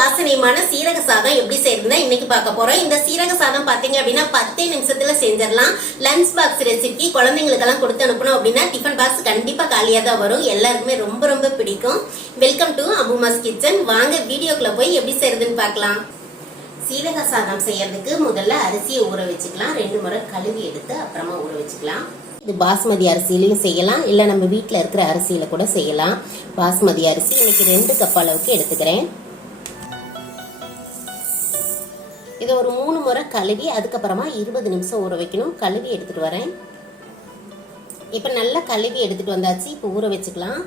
வாசனையமான சீரக சாதம் எப்படி செய்யறதுன்னா இன்னைக்கு பார்க்க போறோம். இந்த சீரக சாதம் பாத்தீங்க அப்படின்னா 10 நிமிஷத்துல செஞ்சிடலாம். லஞ்ச் பாக்ஸ் ரெசிபி குழந்தைங்களுக்கு எல்லாம் கொடுத்து அனுப்பணும் அப்படின்னா டிஃபன் பாக்ஸ் கண்டிப்பா காலியா தான் வரும். எல்லாருக்குமே ரொம்ப ரொம்ப பிடிக்கும். Welcome to Ammuma kitchen. வாங்க வீடியோக்குள்ள போய் எப்படி செய்யறதுன்னு பார்க்கலாம். சீரக சாதம் செய்யறதுக்கு முதல்ல அரிசியை ஊற வச்சுக்கலாம். 2 முறை கழுவி எடுத்து அப்புறமா ஊற வச்சுக்கலாம். இது பாஸ்மதி அரிசியிலையும் செய்யலாம், இல்ல நம்ம வீட்டுல இருக்கிற அரிசியில கூட செய்யலாம். பாஸ்மதி அரிசி இன்னைக்கு 2 கப் அளவுக்கு எடுத்துக்கிறேன். இதை ஒரு 3 முறை கழுவி அதுக்கப்புறமா 20 நிமிஷம் ஊற வைக்கணும். கழுவி எடுத்துட்டு வரேன். இப்ப நல்லா கழுவி எடுத்துட்டு வந்தாச்சு. இப்ப ஊற வச்சுக்கலாம்.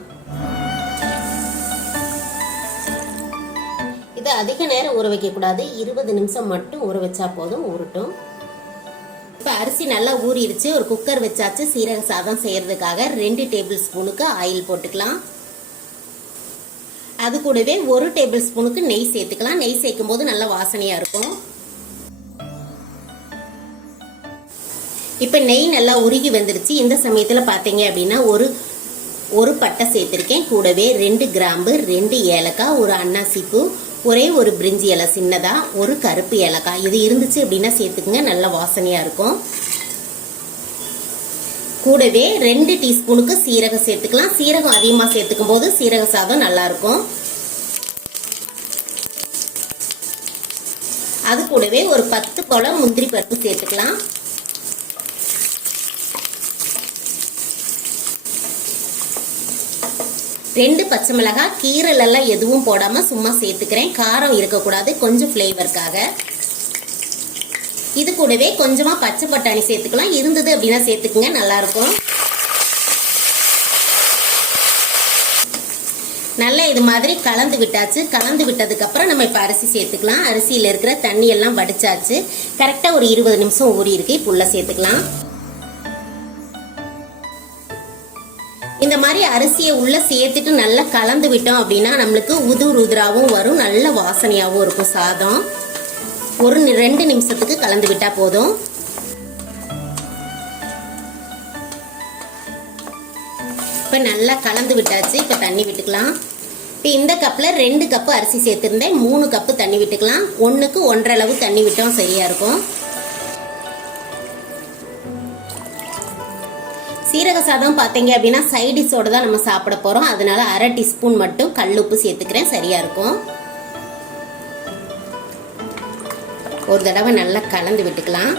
இது அதிக நேரம் ஊற வைக்க கூடாது. 20 நிமிஷம் மட்டும் ஊற வச்சா போதும், ஊறட்டும். இப்ப அரிசி நல்லா ஊறிடுச்சு. ஒரு குக்கர் வச்சாச்சு. சீரக சாதம் செய்யறதுக்காக 2 டேபிள் ஸ்பூனுக்கு ஆயில் போட்டுக்கலாம். அது கூடவே 1 டேபிள் ஸ்பூனுக்கு நெய் சேர்த்துக்கலாம். நெய் சேர்க்கும் போது நல்ல வாசனையா இருக்கும். இப்ப நெய் நல்லா உருகி வந்துருச்சு. இந்த சமயத்துல பாத்தீங்க அப்படின்னா ஒரு பட்டை சேர்த்திருக்கேன். கூடவே 2 கிராம்பு, 2 ஏலக்காய், ஒரு அன்னாசி பூ, ஒரே ஒரு பிரிஞ்சி இலை சின்னதா, ஒரு கருப்பு ஏலக்காய். இது இருந்துச்சு அப்படின்னா சேர்த்துக்குங்க, நல்ல வாசனையா இருக்கும். கூடவே 2 டீஸ்பூனுக்கு சீரகம் சேர்த்துக்கலாம். சீரகம் அதிகமா சேர்த்துக்கும் போது சீரக சாதம் நல்லா இருக்கும். அது கூடவே ஒரு 10 போல முந்திரி பருப்பு சேர்த்துக்கலாம். 2 பச்சை மிளகாய், கீரல் எல்லாம் எதுவும் போடாம சும்மா சேர்த்துக்கிறேன். காரம் இருக்கக்கூடாது, கொஞ்சம் ஃபிளேவருக்காக. இது கூடவே கொஞ்சமா பச்சை பட்டாணி சேர்த்துக்கலாம். இருந்தது அப்படின்னா சேர்த்துக்குங்க, நல்லா இருக்கும். நல்லா இது மாதிரி கலந்து விட்டாச்சு. கலந்து விட்டதுக்கு அப்புறம் நம்ம இப்ப அரிசி சேர்த்துக்கலாம். அரிசியில இருக்கிற தண்ணி எல்லாம் வடிச்சாச்சு. கரெக்டா ஒரு 20 நிமிஷம் ஊறி இருக்கு. இப்ப உள்ள சேர்த்துக்கலாம். இந்த மாதிரி அரிசியை உள்ள சேர்த்துட்டு நல்லா கலந்து விட்டோம் அப்படின்னா நம்மளுக்கு உதுர் உதுராவும் வரும், நல்ல வாசனையாவும் இருக்கும் சாதம். ஒரு 2 நிமிஷத்துக்கு கலந்து விட்டா போதும். இப்ப நல்லா கலந்து விட்டாச்சு. இப்ப தண்ணி விட்டுக்கலாம். இப்ப இந்த கப்ல 2 கப் அரிசி சேர்த்திருந்தேன். 3 கப் தண்ணி விட்டுக்கலாம். 1க்கு 1.5 அளவு தண்ணி விட்டோம், சரியா இருக்கும். சீரக சாதம் பாத்தீங்க அப்படின்னா சைடிஷோட தான் நம்ம சாப்பிட போறோம். அதனால 1/2 டீஸ்பூன் மட்டும் கல்லுப்பு சேர்த்துக்கிறேன், சரியா இருக்கும். ஒரு தடவை நல்லா கலந்து விட்டுக்கலாம்.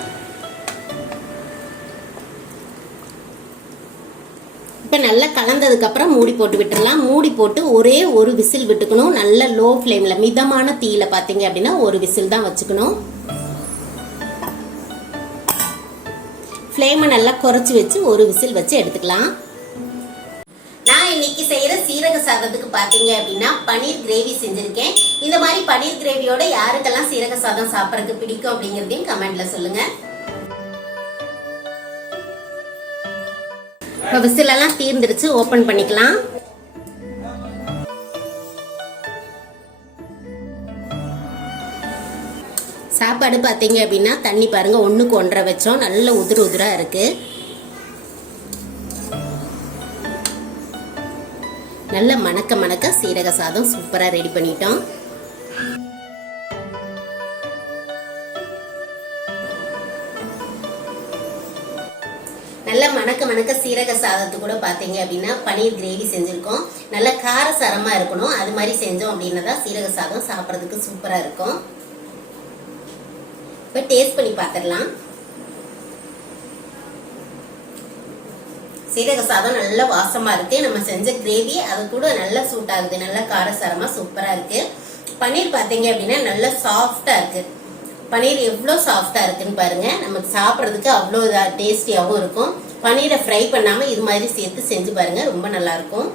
இப்ப நல்லா கலந்ததுக்கு அப்புறம் மூடி போட்டு விட்டுறலாம். மூடி போட்டு ஒரே ஒரு விசில் விட்டுக்கணும். நல்ல லோ ஃப்ளேம்ல மிதமான தீயில பாத்தீங்க அப்படின்னா ஒரு விசில் தான் வச்சுக்கணும். ஃப்ளேமை நல்லா குறைச்சி வச்சு ஒரு விசில் வச்சு எடுத்துக்கலாம். நான் இன்னைக்கு செய்யற சீரக சாதத்துக்கு பாத்தீங்க அப்படின்னா பன்னீர் கிரேவி செஞ்சிருக்கேன். இந்த மாதிரி பன்னீர் கிரேவியோட யாருக்கெல்லாம் சீரக சாதம் சாப்பிடறதுக்கு பிடிக்கும் அப்படிங்கறதையும் கமெண்ட்ல சொல்லுங்க. இப்ப விசில் எல்லாம் தீர்ந்துருச்சு. ஓபன் பண்ணிக்கலாம். சாப்பாடு பாத்தீங்க அப்படின்னா தண்ணி பாருங்க, 1க்கு 1.5 வச்சோம். நல்ல உதிர உதிரா இருக்கு. நல்ல மணக்க மணக்க சீரக சாதம் சூப்பரா ரெடி பண்ணிட்டோம். நல்ல மணக்க மணக்க சீரக சாதத்து கூட பாத்தீங்க அப்படின்னா பன்னீர் கிரேவி செஞ்சிருக்கோம். நல்ல காரசாரமா இருக்கணும். அது மாதிரி செஞ்சோம் அப்படின்னா தான் சீரக சாதம் சாப்பிடறதுக்கு சூப்பரா இருக்கும். இப்ப டேஸ்ட் பண்ணி பார்த்துடலாம். சீரக சாதம் நல்ல வாசமா இருக்கு. நம்ம செஞ்ச கிரேவி அது கூட நல்லா சூட் ஆகுது. நல்ல காரசாரமா சூப்பரா இருக்கு. பன்னீர் பாத்தீங்க அப்படின்னா நல்ல சாஃப்டா இருக்கு. பன்னீர் எவ்வளவு சாஃப்டா இருக்குன்னு பாருங்க. நமக்கு சாப்பிடறதுக்கு அவ்வளவு டேஸ்டியாவும் இருக்கும். பன்னீரை ஃப்ரை பண்ணாம இது மாதிரி சேர்த்து செஞ்சு பாருங்க, ரொம்ப நல்லா இருக்கும்.